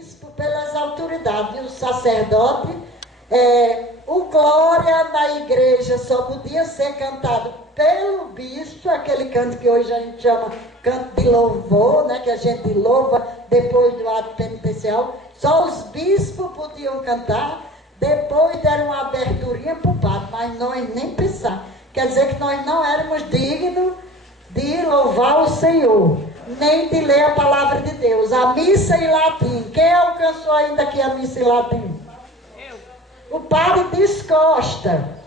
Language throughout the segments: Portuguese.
bispo, pelas autoridades, e o sacerdote. O glória na igreja só podia ser cantado pelo bispo, aquele canto que hoje a gente chama canto de louvor, né, que a gente louva depois do ato penitencial. Só os bispos podiam cantar, depois deram uma aberturinha para o padre, mas nós nem pensar. Quer dizer que nós não éramos dignos de louvar o Senhor, nem de ler a palavra de Deus. A missa em latim. Quem alcançou ainda aqui a missa em latim? O padre descosta.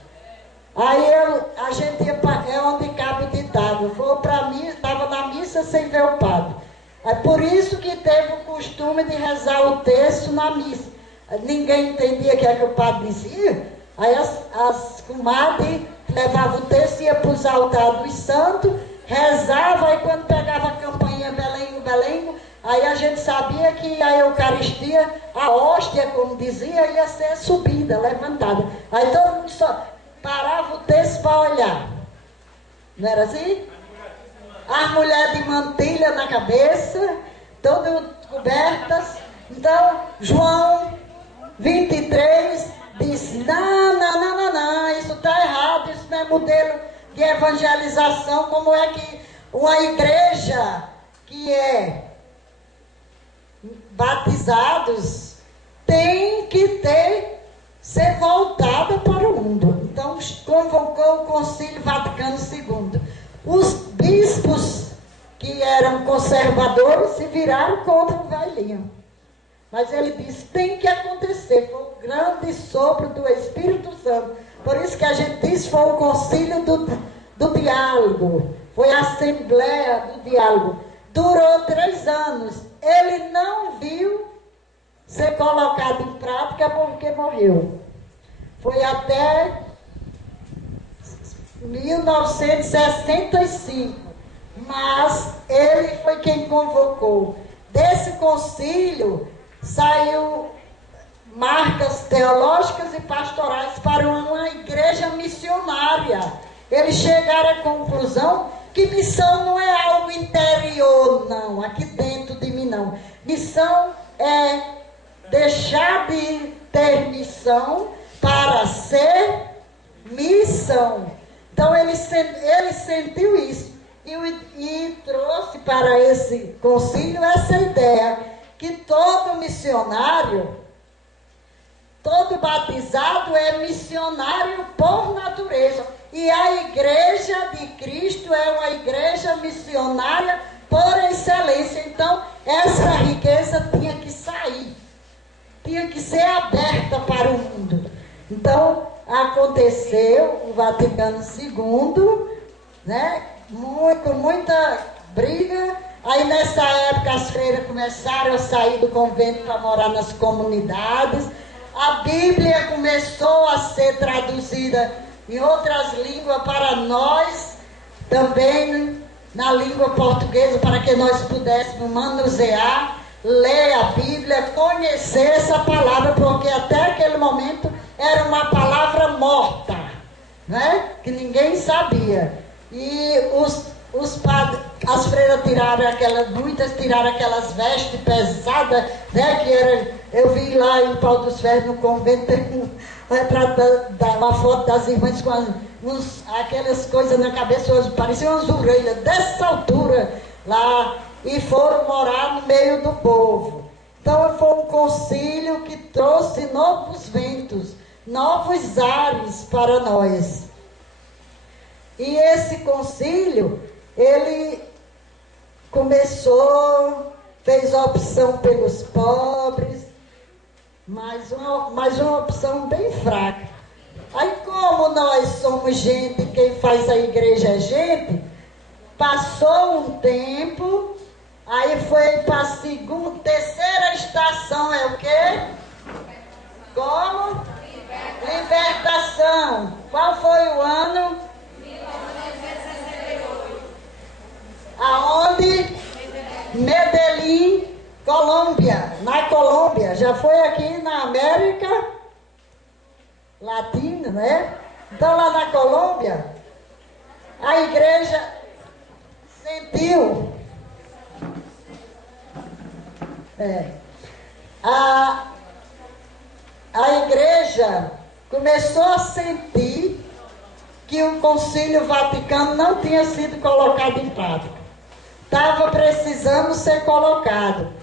Aí a gente ia onde cabe o ditado. Foi para mim, estava na missa sem ver o padre. É por isso que teve o costume de rezar o texto na missa. Ninguém entendia o que é que o padre dizia. Aí as comadres levavam o texto, ia para os altares dos santos, rezava, e quando pegava a campainha Belengo, Belengo, aí a gente sabia que a Eucaristia, a hóstia, como dizia, ia ser subida, levantada. Aí todo mundo só parava o texto para olhar. Não era assim? As mulheres de mantilha na cabeça, todas cobertas. Então, João 23 disse, não, isso está errado, isso não é modelo de evangelização. Como é que uma igreja que é batizados tem que ser voltada para o mundo? Então convocou o Concílio Vaticano II. Os bispos que eram conservadores se viraram contra o velhinho. Mas ele disse, tem que acontecer. Foi o grande sopro do Espírito Santo. Por isso que a gente diz, foi o concílio do diálogo. Foi a assembleia do diálogo. Durou 3 anos. Ele não viu ser colocado em prática porque morreu. Foi até 1965. Mas ele foi quem convocou. Desse concílio saiu marcas teológicas e pastorais para uma igreja missionária. Eles chegaram à conclusão que missão não é algo interior, não, aqui dentro de mim, não. Missão é deixar de ter missão para ser missão. Então ele sentiu isso e trouxe para esse concílio essa ideia que todo missionário, todo batizado é missionário por natureza. E a igreja de Cristo é uma igreja missionária por excelência. Então, essa riqueza tinha que sair, tinha que ser aberta para o mundo. Então, aconteceu o Vaticano II, né? Muita briga. Aí nessa época as freiras começaram a sair do convento para morar nas comunidades. A Bíblia começou a ser traduzida em outras línguas para nós, também na língua portuguesa, para que nós pudéssemos manusear, ler a Bíblia, conhecer essa palavra, porque até aquele momento era uma palavra morta, né? Que ninguém sabia. E as freiras muitas tiraram aquelas vestes pesadas, né? Que era, eu vi lá em Pau dos Ferros, no convento, tem um retrato uma foto das irmãs com aquelas coisas na cabeça, pareciam umas orelhas dessa altura lá, e foram morar no meio do povo. Então foi um concílio que trouxe novos ventos, novos ares para nós. E esse concílio, ele começou, fez a opção pelos pobres, mas uma opção bem fraca. Aí como nós somos gente, quem faz a igreja é gente, passou um tempo, aí foi para a terceira estação, é o quê? Como? Libertação. Qual foi o ano? 1968. Aonde? Medellín, Colômbia. Na Colômbia. Já foi aqui na América Latina, né? Então lá na Colômbia, a igreja sentiu a, a igreja começou a sentir que o Concílio Vaticano não tinha sido colocado em prática. Estava precisando ser colocado.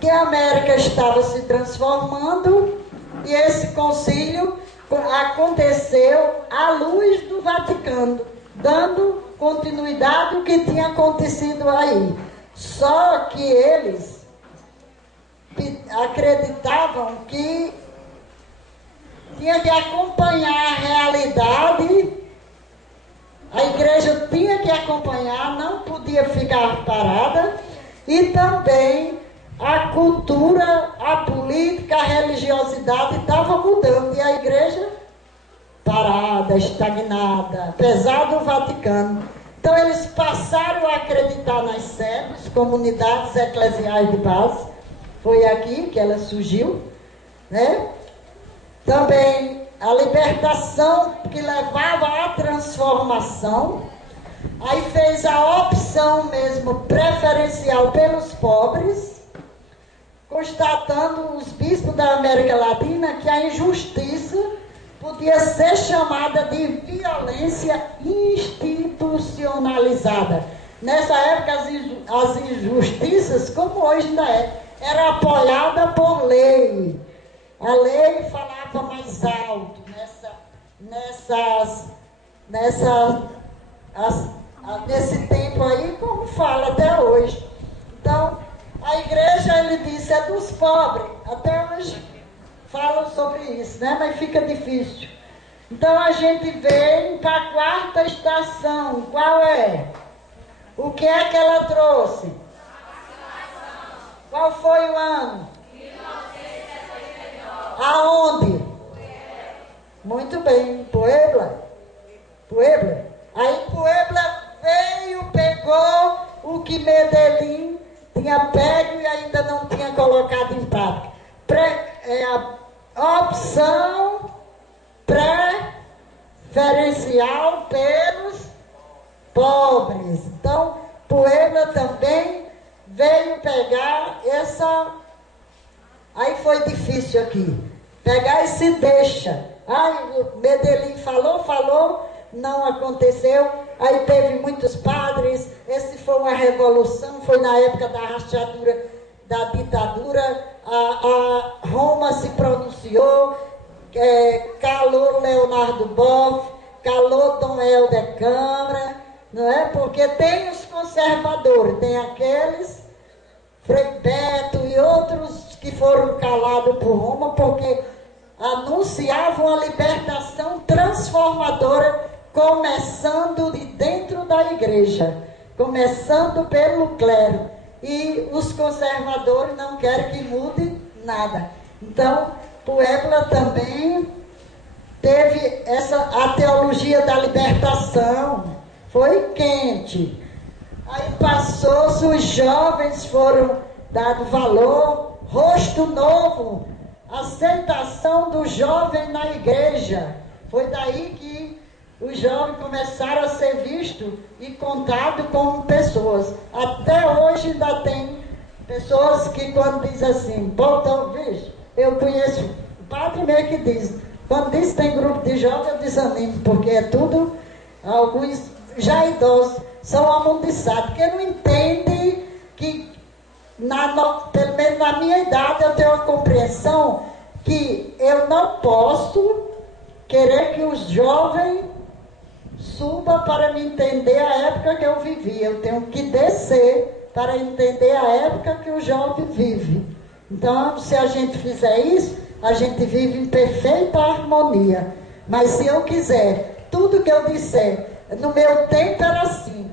Que a América estava se transformando e esse concílio aconteceu à luz do Vaticano, dando continuidade ao que tinha acontecido aí. Só que eles acreditavam que tinha que acompanhar a realidade, a igreja tinha que acompanhar, não podia ficar parada, e também a cultura, a política, a religiosidade estava mudando, e a igreja parada, estagnada, apesar do Vaticano. Então eles passaram a acreditar nas SEBs, comunidades eclesiais de base, foi aqui que ela surgiu, né? Também a libertação que levava à transformação, aí fez a opção mesmo preferencial pelos pobres, constatando os bispos da América Latina que a injustiça podia ser chamada de violência institucionalizada. Nessa época as injustiças, como hoje ainda é, era apoiada por lei. A lei falava mais alto nesse tempo aí, como fala até hoje. Então, a igreja, ele disse, é dos pobres. Até hoje falam sobre isso, né? Mas fica difícil. Então, a gente vem para a quarta estação. Qual é? O que é que ela trouxe? Qual foi o ano? 1979. Aonde? Muito bem, Puebla. Puebla. Aí Puebla veio, pegou o que Medellín tinha pego e ainda não tinha colocado em prática. A opção preferencial pelos pobres. Então, Puebla também veio pegar essa... Aí foi difícil aqui. Pegar e se deixa. Aí Medellín falou, não aconteceu. Aí teve muitos padres. Esse foi uma revolução, foi na época da rachadura da ditadura. A Roma se pronunciou, calou Leonardo Boff, calou Dom Helder Câmara, não é? Porque tem os conservadores, tem aqueles, Frei Beto e outros que foram calados por Roma porque anunciavam a libertação transformadora, começando de dentro da igreja, começando pelo clero. E os conservadores não querem que mude nada. Então, Puebla também teve a teologia da libertação. Foi quente. Aí passou-se, os jovens foram dado valor, rosto novo, aceitação do jovem na igreja. Foi daí que os jovens começaram a ser vistos e contados como pessoas. Até hoje ainda tem pessoas que quando diz assim, veja, eu conheço, o padre meio que diz, quando diz que tem grupo de jovens, eu desanimo, porque é tudo, alguns já idosos, são amundiçados, porque não entendem que, pelo menos na minha idade, eu tenho uma compreensão que eu não posso querer que os jovens suba para me entender a época que eu vivi. Eu tenho que descer para entender a época que o jovem vive. Então, se a gente fizer isso, a gente vive em perfeita harmonia. Mas se eu quiser, tudo que eu disser, no meu tempo era assim.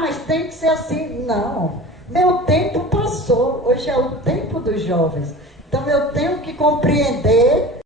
Mas tem que ser assim. Não. Meu tempo passou. Hoje é o tempo dos jovens. Então, eu tenho que compreender